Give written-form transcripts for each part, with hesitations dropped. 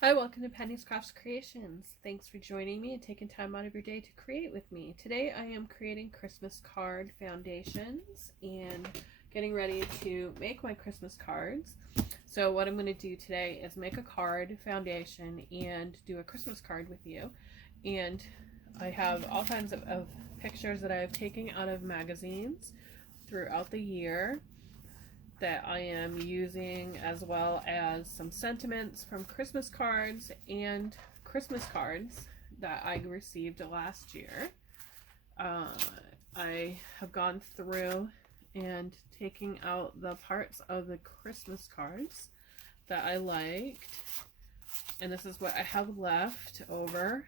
Hi, welcome to Penny's Crafts Creations. Thanks for joining me and taking time out of your day to create with me. Today I am creating Christmas card foundations and getting ready to make my Christmas cards. So what I'm going to do today is make a card foundation and do a Christmas card with you. And I have all kinds of pictures that I have taken out of magazines throughout the year that I am using, as well as some sentiments from Christmas cards and Christmas cards that I received last year. I have gone through and taking out the parts of the Christmas cards that I liked, and this is what I have left over.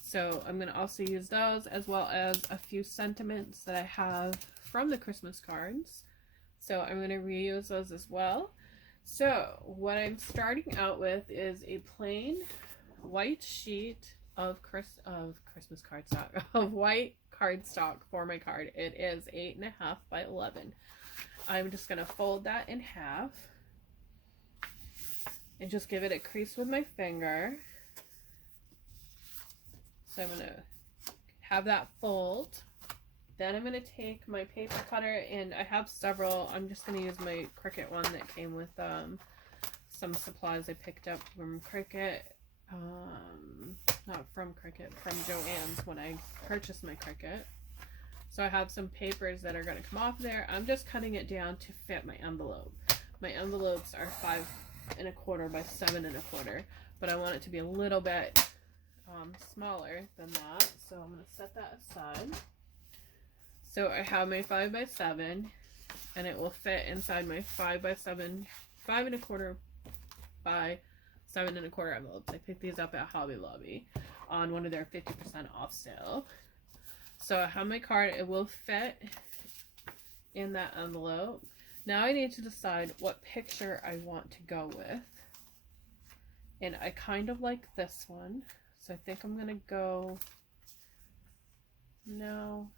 So I'm going to also use those, as well as a few sentiments that I have from the Christmas cards. So I'm going to reuse those as well. So what I'm starting out with is a plain white sheet of Christmas cardstock, of white cardstock for my card. It is 8.5 by 11. I'm just going to fold that in half and just give it a crease with my finger. So I'm going to have that fold. Then I'm going to take my paper cutter, and I have several. I'm just going to use my Cricut one that came with some supplies I picked up from Cricut. Not from Cricut, from Joann's when I purchased my Cricut. So I have some papers that are going to come off there. I'm just cutting it down to fit my envelope. My envelopes are 5.25 by 7.25, but I want it to be a little bit smaller than that. So I'm going to set that aside. So I have my 5 by 7, and it will fit inside my 5 by 7, 5.25 by 7.25 envelopes. I picked these up at Hobby Lobby on one of their 50% off sale. So I have my card. It will fit in that envelope. Now I need to decide what picture I want to go with. And I kind of like this one. So I think I'm going to go... No...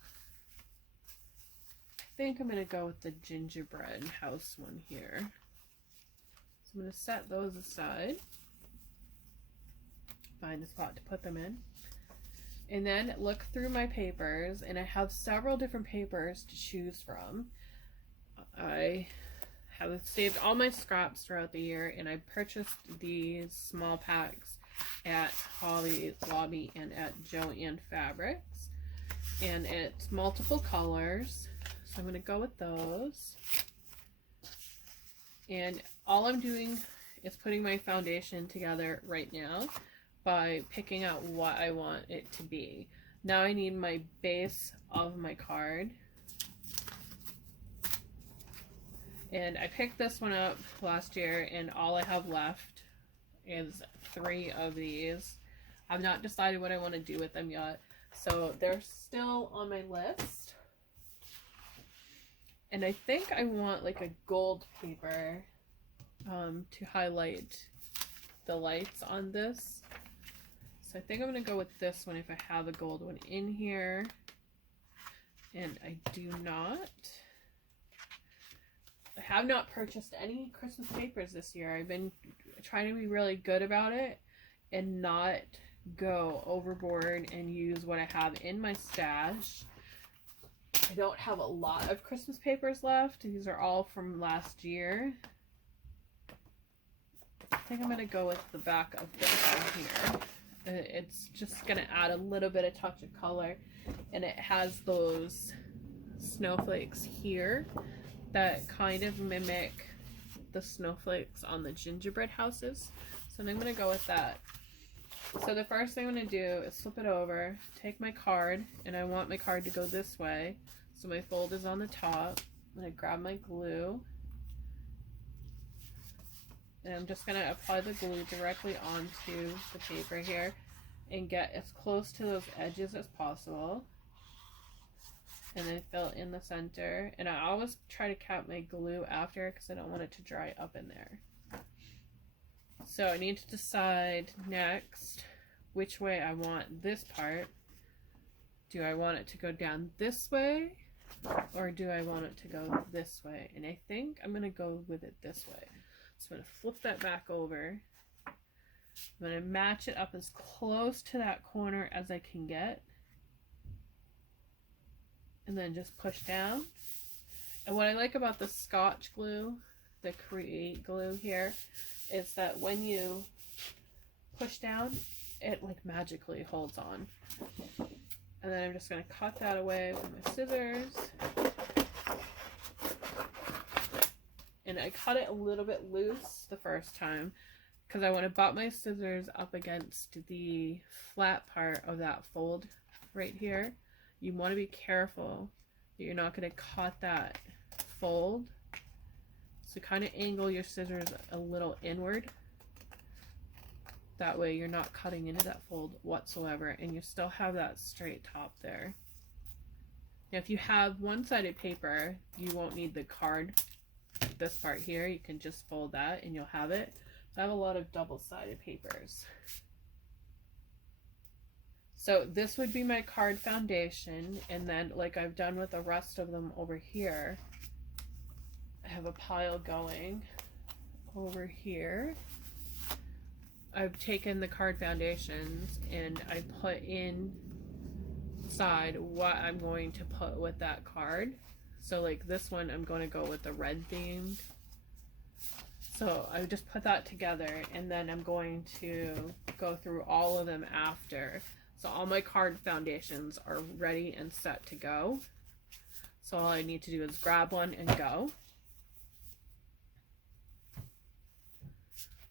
I think I'm going to go with the gingerbread house one here. So I'm going to set those aside. Find a spot to put them in. And then look through my papers, and I have several different papers to choose from. I have saved all my scraps throughout the year, and I purchased these small packs at Hobby Lobby and at Joann Fabrics. And it's multiple colors. So I'm going to go with those. And all I'm doing is putting my foundation together right now by picking out what I want it to be. Now I need my base of my card. And I picked this one up last year, and all I have left is 3 of these. I've not decided what I want to do with them yet, so they're still on my list. And I think I want like a gold paper to highlight the lights on this. So I think I'm going to go with this one if I have a gold one in here. And I do not. I have not purchased any Christmas papers this year. I've been trying to be really good about it and not go overboard and use what I have in my stash. I don't have a lot of Christmas papers left. These are all from last year. I think I'm going to go with the back of this one here. It's just going to add a little bit of touch of color. And it has those snowflakes here that kind of mimic the snowflakes on the gingerbread houses. So I'm going to go with that. So the first thing I'm going to do is flip it over, take my card, and I want my card to go this way. So my fold is on the top. I'm going to grab my glue. And I'm just going to apply the glue directly onto the paper here and get as close to those edges as possible. And then fill in the center. And I always try to cap my glue after because I don't want it to dry up in there. So I need to decide next which way I want this part. Do I want it to go down this way, or do I want it to go this way? And I think I'm going to go with it this way. So I'm going to flip that back over. I'm going to match it up as close to that corner as I can get. And then just push down. And what I like about the Scotch glue, the Create glue here, is that when you push down, it like magically holds on. And then I'm just going to cut that away with my scissors. And I cut it a little bit loose the first time because I want to butt my scissors up against the flat part of that fold right here. You want to be careful that you're not going to cut that fold. So kind of angle your scissors a little inward. That way you're not cutting into that fold whatsoever and you still have that straight top there. Now if you have one-sided paper, you won't need the card, this part here. You can just fold that and you'll have it. So I have a lot of double-sided papers. So this would be my card foundation, and then like I've done with the rest of them over here, I have a pile going over here. I've taken the card foundations and I put inside what I'm going to put with that card. So like this one, I'm going to go with the red themed. So I just put that together, and then I'm going to go through all of them after. So all my card foundations are ready and set to go. So all I need to do is grab one and go.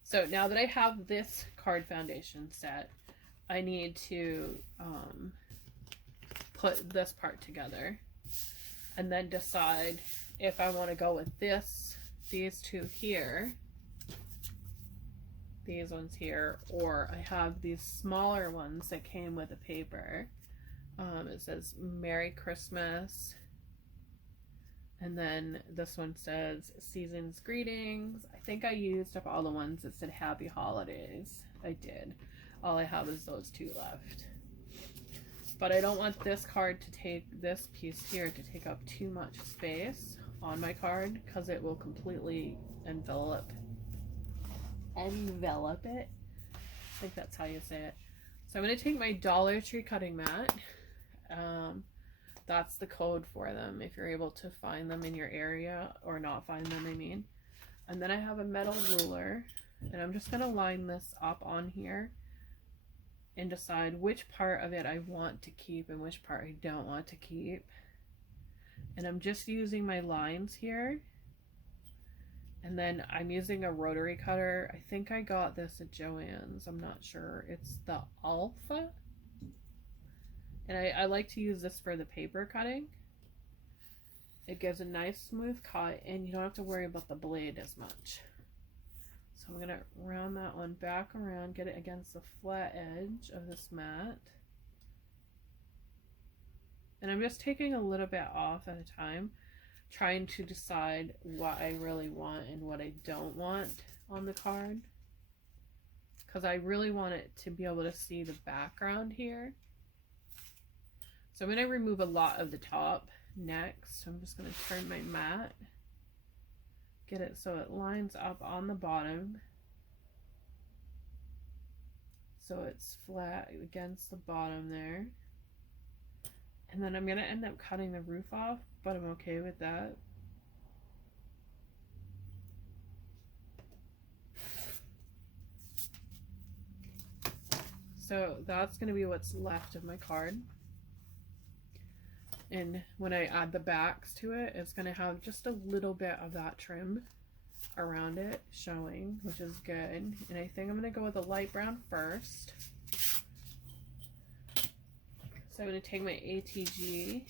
So now that I have this card foundation set, I need to put this part together and then decide if I want to go with these two here, these ones here, or I have these smaller ones that came with the paper. It says Merry Christmas. And then this one says Season's Greetings. I think I used up all the ones that said Happy Holidays. I did. All I have is those two left. But I don't want this card to take, this piece here to take up too much space on my card, because it will completely envelop it. I think that's how you say it. So I'm going to take my Dollar Tree cutting mat. That's the code for them if you're able to find them in your area, or not find them, I mean. And then I have a metal ruler, and I'm just going to line this up on here and decide which part of it I want to keep and which part I don't want to keep. And I'm just using my lines here. And then I'm using a rotary cutter. I think I got this at Joann's. I'm not sure. It's the Alpha. And I like to use this for the paper cutting. It gives a nice smooth cut and you don't have to worry about the blade as much. So I'm going to round that one back around, get it against the flat edge of this mat. And I'm just taking a little bit off at a time, trying to decide what I really want and what I don't want on the card. Because I really want it to be able to see the background here. So I'm going to remove a lot of the top next. So I'm just going to turn my mat, get it so it lines up on the bottom, so it's flat against the bottom there. And then I'm going to end up cutting the roof off, but I'm okay with that. So that's going to be what's left of my card. And when I add the backs to it, it's going to have just a little bit of that trim around it showing, which is good. And I think I'm going to go with a light brown first. So I'm going to take my ATG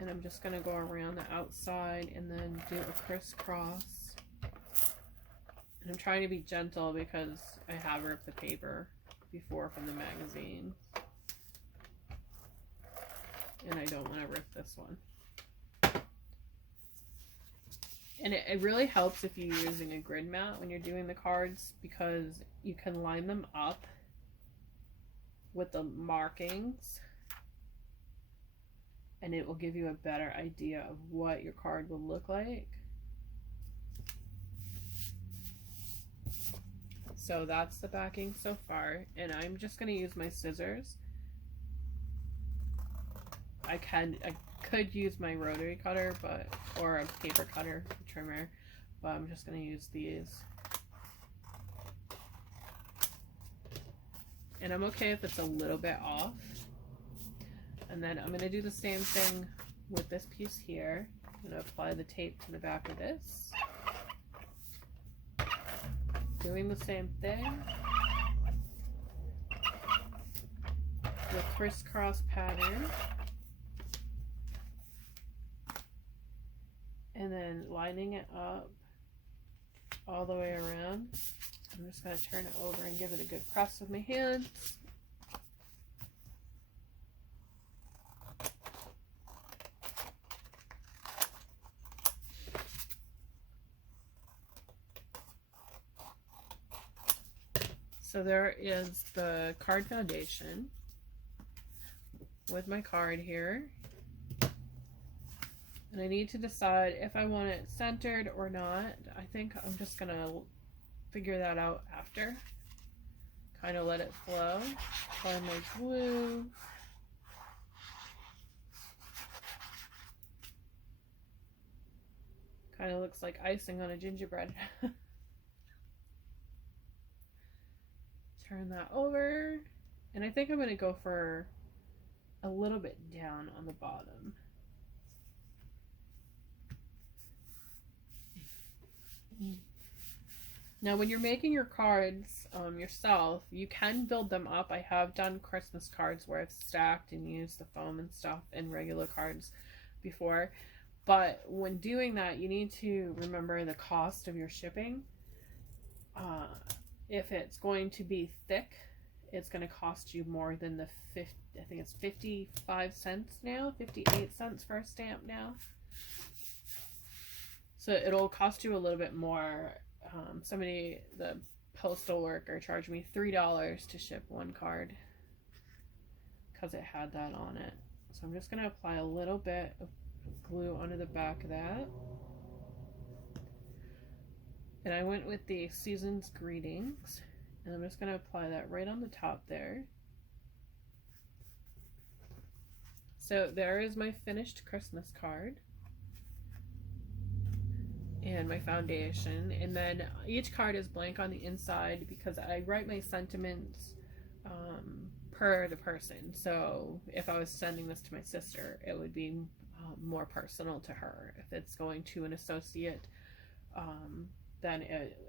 and I'm just going to go around the outside and then do a crisscross. And I'm trying to be gentle because I have ripped the paper before from the magazine. And I don't want to rip this one. And it really helps if you're using a grid mat when you're doing the cards, because you can line them up with the markings and it will give you a better idea of what your card will look like. So that's the backing so far, and I'm just going to use my scissors. I could use my rotary cutter, or a paper cutter trimmer, but I'm just going to use these. And I'm okay if it's a little bit off. And then I'm going to do the same thing with this piece here. I'm going to apply the tape to the back of this. Doing the same thing with crisscross pattern. And then lining it up all the way around. I'm just going to turn it over and give it a good press with my hands. So there is the card foundation with my card here. And I need to decide if I want it centered or not. I think I'm just going to figure that out after. Kind of let it flow. Apply my glue. Kind of looks like icing on a gingerbread. Turn that over. And I think I'm going to go for a little bit down on the bottom. Now when you're making your cards yourself, you can build them up. I have done Christmas cards where I've stacked and used the foam and stuff in regular cards before. But when doing that, you need to remember the cost of your shipping. If it's going to be thick, it's going to cost you more than the I think it's 55 cents now, 58 cents for a stamp now. So it'll cost you a little bit more. The postal worker charged me $3 to ship one card because it had that on it. So I'm just going to apply a little bit of glue onto the back of that. And I went with the Season's Greetings, and I'm just going to apply that right on the top there. So there is my finished Christmas card and my foundation. And then each card is blank on the inside because I write my sentiments per the person. So if I was sending this to my sister, it would be more personal to her. If it's going to an associate, then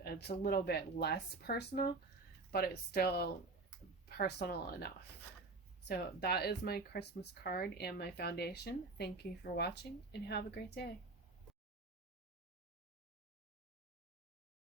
it's a little bit less personal, but it's still personal enough. So that is my Christmas card and my foundation. Thank you for watching and have a great day.